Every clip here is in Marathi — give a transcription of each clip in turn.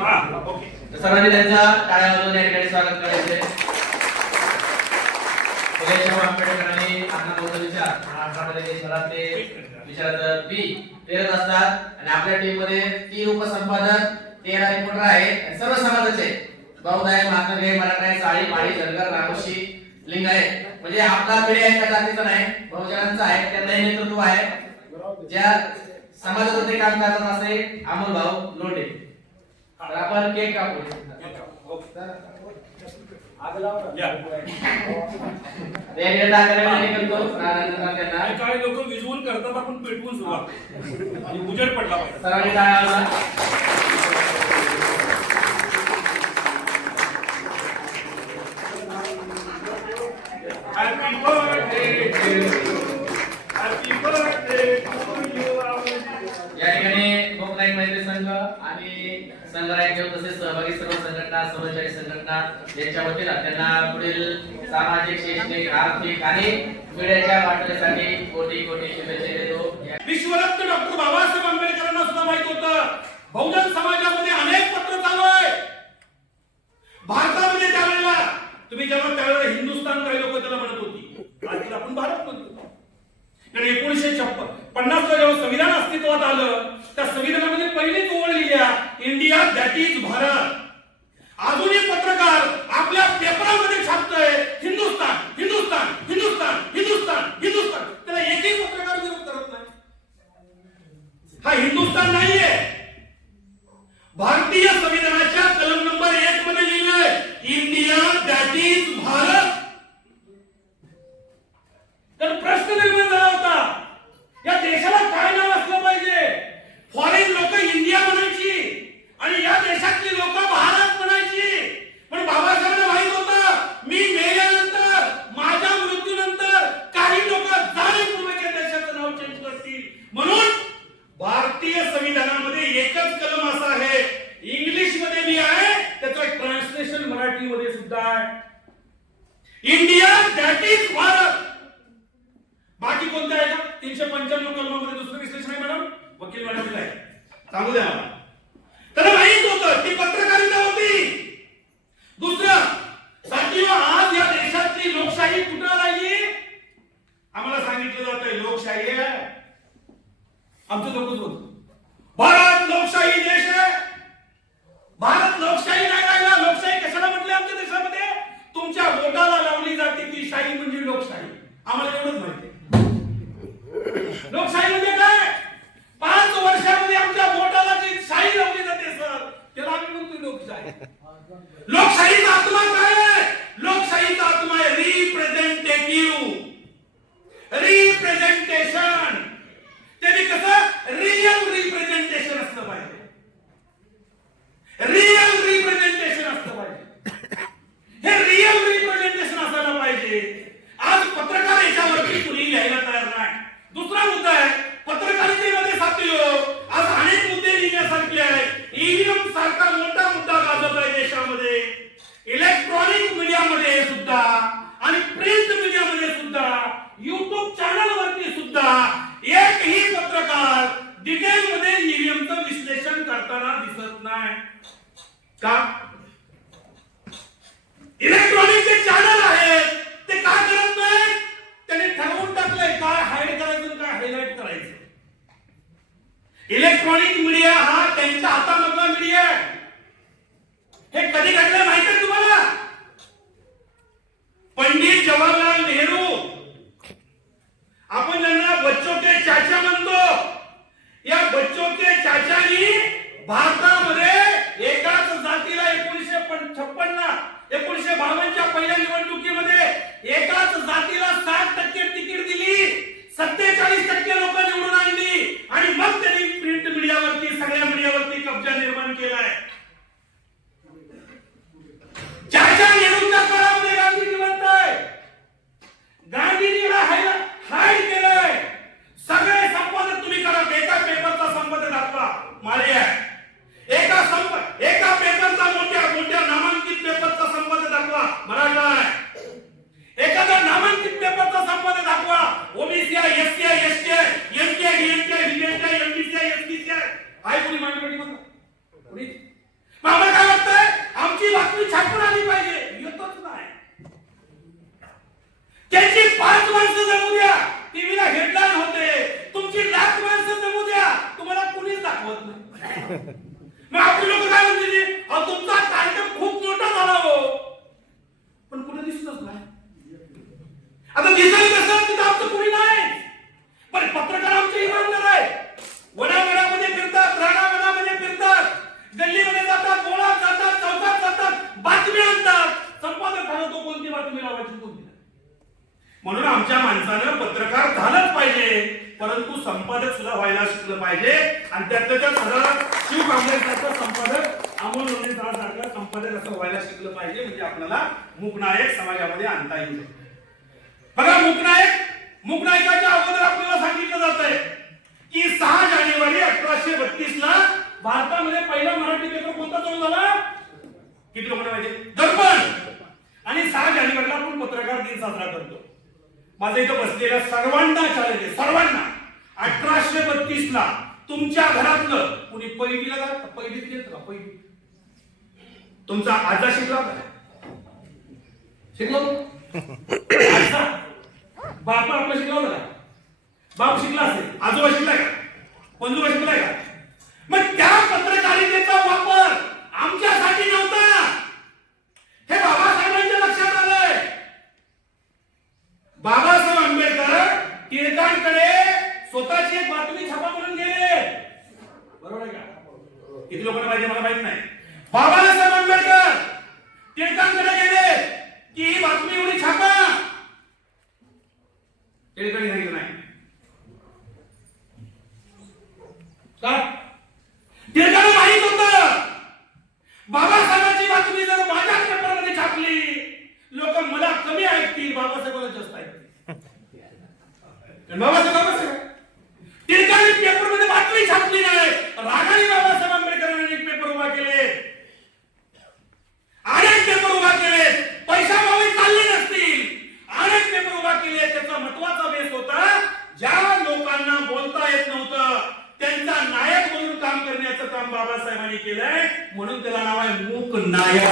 सर्वांनी त्यांचा टाळ्या वाजवून या ठिकाणी स्वागत करायचे फुलेशाहू आंबेडकरांनी अण्णा भाऊचा विचार महाराष्ट्रामध्ये देशभरातले विचाराचं बी पेरत असतात. आणि आपल्या टीममध्ये तीन उपसंपादक तेरा रिपोर्टर आहेत. आणि सर्व समाजाचे बौद्ध आहे महात्मा आहे मराठा आहे साळी माळी धनगर रामोशी लिंग आहे म्हणजे आपला पिढी आहे त्या जातीचा नाही बहुजनांचा आहे त्यांना नेतृत्व आहे. ज्या समाजात काम करतात असे अमोल भाऊ लोटे तर आपण केक कापू. काही लोक विजवून करतात आपण पेटवून सुरुवात आणि उजेड पडला पाहिजे. आणि संघराय तसेच सहभागी सर्व संघटना समाजवादी संघटना यांच्या वतीनं त्यांना पुढील सामाजिक शैक्षणिक आर्थिक आणि मीडियाच्या वाटण्यासाठी कोटी कोटी शुभेच्छा देतो. विश्वरत्न डॉक्टर बाबासाहेब आंबेडकरांना सुद्धा माहीत होतं. बहुजन समाज अनेक पत्र चालू आहे भारतामध्ये त्यावेळेला तुम्ही जेव्हा त्यावेळेला हिंदुस्थान काही लोक त्याला म्हणत होती आज तिला आपण भारत म्हणतो कारण एकोणीसशे छप्पन पन्नासला जेव्हा संविधान अस्तित्वात आलं त्या संविधानामध्ये पहिलीच ओळ लिहिल्या इंडिया दॅट इज भारत अजूनही पत्रकार आपल्या पेपरामध्ये छापतोय हिंदुस्तान हिंदुस्तान हिंदुस्तान हिंदुस्तान हिंदुस्तान त्याला एकही पत्रकार विरोध करत नाही हा हिंदुस्तान नाहीये भारतीय संविधानाच्या कलम नंबर एक मध्ये लिहिलंय इंडिया दॅट इज भारत तर प्रश्न निर्माण झाला होता या देशाला काय नाव असलं पाहिजे फॉरेन लोक इंडिया म्हणायची आणि या देशातली लोक भारत म्हणायची पण बाबासाहेबांना माहीत होतं मी मेल्यानंतर माझ्या मृत्यूनंतर काही लोक जाणीवपूर्वक या देशाचं नाव चेंज करतील म्हणून भारतीय संविधानामध्ये एकच कलम असा आहे इंग्लिशमध्ये मी आहे त्याचं ट्रान्सलेशन मराठीमध्ये सुद्धा आहे इंडिया दॅट इज भारत बाकी कोणत्या आहे का तीनशे पंच्याण्णव कलमामध्ये दुसरं विश्लेषण आहे मॅडम वकील मॅडम आहे सांगू द्या मला त्याला माहीत होतं ती पत्रकारिता होती दुसरं साथीनो आज या देशातली लोकशाही कुठं राहिली आम्हाला सांगितलं जातंय लोकशाही आहे आमचं लोकच होत. भारत लोकशाही देश आहे. भारत लोकशाही नाही राहिला. लोकशाही कशाला म्हटले आमच्या देशामध्ये? तुमच्या बोटाला लावली जाते ती शाही म्हणजे लोकशाही. आम्हाला एवढंच माहिती लोकशाही म्हणजे काय? पाच वर्षामध्ये आमच्या बोटाला जी शाही लावली जाते सर त्याला आम्ही म्हणतो लोकशाही. लोकशाहीचा आत्मा काय लोकशाहीचा आत्मा आहे रिप्रेझेंटेटिव्ह रिप्रेझेंटेशन त्यांनी कसं रियल रिप्रेझेंटेशन असलं पाहिजे रियल रिप्रेझेंटेशन असलं पाहिजे हे रियल रिप्रेझेंटेशन असायला पाहिजे आज पत्रकार याच्यावरती कुणी लिहायला तयार नाही दुसरा मुद्दा आहे पत्रकारितेमध्ये साथीयो आज अनेक मुद्दे लिहिण्यासारखे आहे ईव्हीएम सारखा मोठा मुद्दा गाजत आहे देशामध्ये इलेक्ट्रॉनिक मीडियामध्ये सुद्धा आणि प्रिंट मीडियामध्ये सुद्धा युट्यूब चॅनल वरती सुद्धा एकही पत्रकार डिटेल मध्ये ईव्हीएमचं विश्लेषण करताना दिसत नाही का इलेक्ट्रॉनिक जे चॅनल आहेत ते काय करत नाहीत त्यांनी ठरवून टाकलंय काय हाईड करायचं आणि काय हायलाइट करायचं इलेक्ट्रॉनिक मीडिया हा त्यांच्या हातामधला मीडिया आहे. हे कधी घडलं माहिती आहे तुम्हाला? पंडित जवाहरलाल नेहरू मग आपली लोक काय म्हणते तुमचा कार्यक्रम खूप मोठा झाला हो. पण कुठे दिसतच नाही आता दिसेल कसं? तिथं आमचं कुणी नाही. पण पत्रकार आमचे इमानदार आहे वडावडामध्ये फिरतात राणावडामध्ये फिरतात गल्लीमध्ये जातात गोळा जातात चौकात जातात बातमी आणतात. संपादक ठरवतो कोणती बातमी लावायची कोणती म्हणून आमच्या माणसानं पत्रकार परंतु संपादक सुद्धा व्हायला शिकलं पाहिजे. आणि त्यातल्या त्यात सरळ शिव काँग्रेसचा संपादक अमोल लोणे सारखा संपादक असं व्हायला शिकलं पाहिजे. म्हणजे आपल्याला मुकनायक समाजामध्ये आणता येऊ शकतो. बघा मुकनायक मुकनायकाच्या अगोदर आपल्याला सांगितलं जात आहे की सहा जानेवारी अठराशे बत्तीस ला भारतामध्ये पहिला मराठी पेपर कोणता चालू झाला? किती लोकांना माहिती? दर्पण. आणि सहा जानेवारीला आपण पत्रकार दिन साजरा करतो. माझं इथं बसलेल्या सर्वांना चॅलेंज आहे सर्वांना. अठराशे बत्तीस ला तुमच्या घरातलं कुणी पहिलीला का पहिलीत गेलं का पहिली. तुमचा आजा शिकला का शिकलो. आजा? बापा आपला शिकला होता का? बाप शिकला असेल. आजोबा शिकलाय का? पंजोबा शिकलाय का? मग त्या पत्रकारितेचा वापर आमच्यासाठी नव्हता हे बाबासाहेबांच्या लक्षात आलंय बाबासाहेब आंबेडकर टिळकांकडे स्वतःची एक बातमी छापा म्हणून गेले बरोबर आहे का किती लोकांना पाहिजे मला माहीत नाही बाबासाहेब आंबेडकर टिळकांकडे गेले की ही बातमी एवढी छापा टिळकांनी सांगितलं नाही का टिळकाला माहीत होतं बाबासाहेबांची बातमी जर माझ्या पेपरमध्ये छापली लोक मला कमी ऐकतील आणि बाबासाहेब बातमी छापली नाही. रागाने बाबासाहेब आंबेडकरांनी एक पेपर उभा केले. अनेक पेपर उभा केले. पैसा भावी चालले नसतील. अनेक पेपर उभा केले. त्याचा महत्त्वाचा बेस होता ज्या लोकांना बोलता येत नव्हतं त्यांचा नायक म्हणून काम करण्याचं काम बाबासाहेबांनी केलंय. म्हणून त्याला नाव आहे मूक नायक.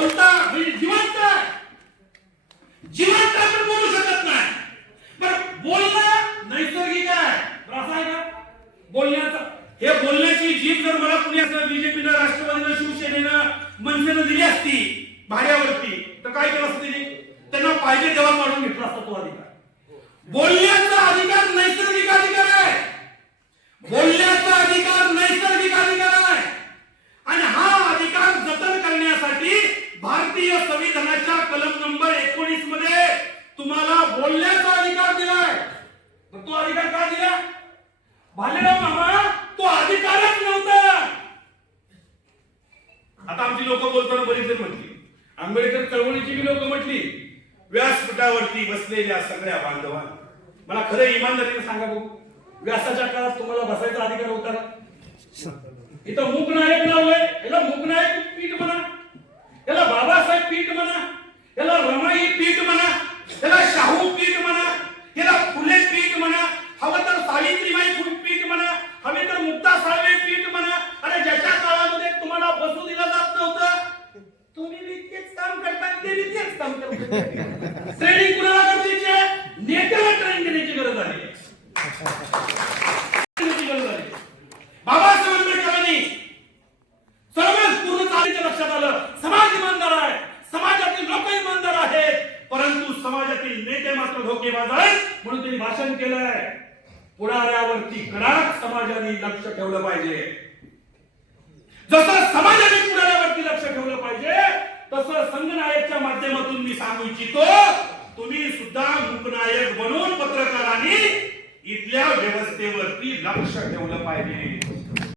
म्हणजे जिवंत आपण बोलू शकत नाही पण बोलणं नैसर्गिक आहे रस आहे का बोलण्याचा. हे बोलण्याची जीभ जर मला कुणी असं बीजेपीनं राष्ट्रवादीनं शिवसेनेनं मनसेनं दिली असती भाड्यावरती तर काय केलं असतं त्यांना पाहिजे तेव्हा काढून घेतला असता तो अधिकार. बोलण्याचा अधिकार नैसर्गिक अधिकार आहे बोलण्याचा अधिकार नैसर्गिक अधिकार आहे आणि हा अधिकार जतन करण्यासाठी भारतीय संविधानाच्या कलम नंबर एकोणीसमध्ये तुम्हाला बोलण्याचा अधिकार दिलाय मग तो अधिकार का दिला भालेराव मामा तो अधिकारच नव्हता आता आमची लोक बोलताना म्हटली. आंबेडकर चळवळीची मी लोक म्हटली व्यासपीठावरती बसलेल्या सगळ्या बांधवांना. मला खरं इमानदारीने सांगा भाऊ व्यासाच्या काळात तुम्हाला बसायचा अधिकार होता का? इथं मूकनायक लावलंय याला मूकनायक पीठ म्हणा याला बाबासाहेब पीठ म्हणा याला रमाई पीठ म्हणा याला शाहू पीठ म्हणा याला फुले पीठ म्हणा हवं तर सावित्रीबाई फुल पीठ म्हणा हवे तर मुक्ता साळवे पीठ म्हणा अरे ज्याच्या काळामध्ये तुम्हाला बसू दिलं जात नव्हतं तुम्ही बी तेच काम करता ते बी तेच काम करतात ट्रेनिंग कुणाला गरजेची आहे नेत्याला ट्रेनिंग देण्याची गरज आहे देण्याची गरज आहे बाबासाहेब आंबेडकरांनी सर्वच पूर्ण चालीच्या लक्षात आलं समाज इमानदार आहे समाजातील लोक इमानदार आहेत परंतु समाजातील नेते मात्र धोकेबाज आहेत म्हणून त्यांनी भाषण केलंय पुढाऱ्यावरती कडक समाजाने लक्ष ठेवलं पाहिजे. जसं समाजाने पुढाऱ्यावरती लक्ष ठेवलं पाहिजे तसं संघनायकच्या माध्यमातून मी सांगू इच्छितो तुम्ही सुद्धा मूकनायक बनून पत्रकारांनी इथल्या व्यवस्थेवरती लक्ष ठेवलं पाहिजे.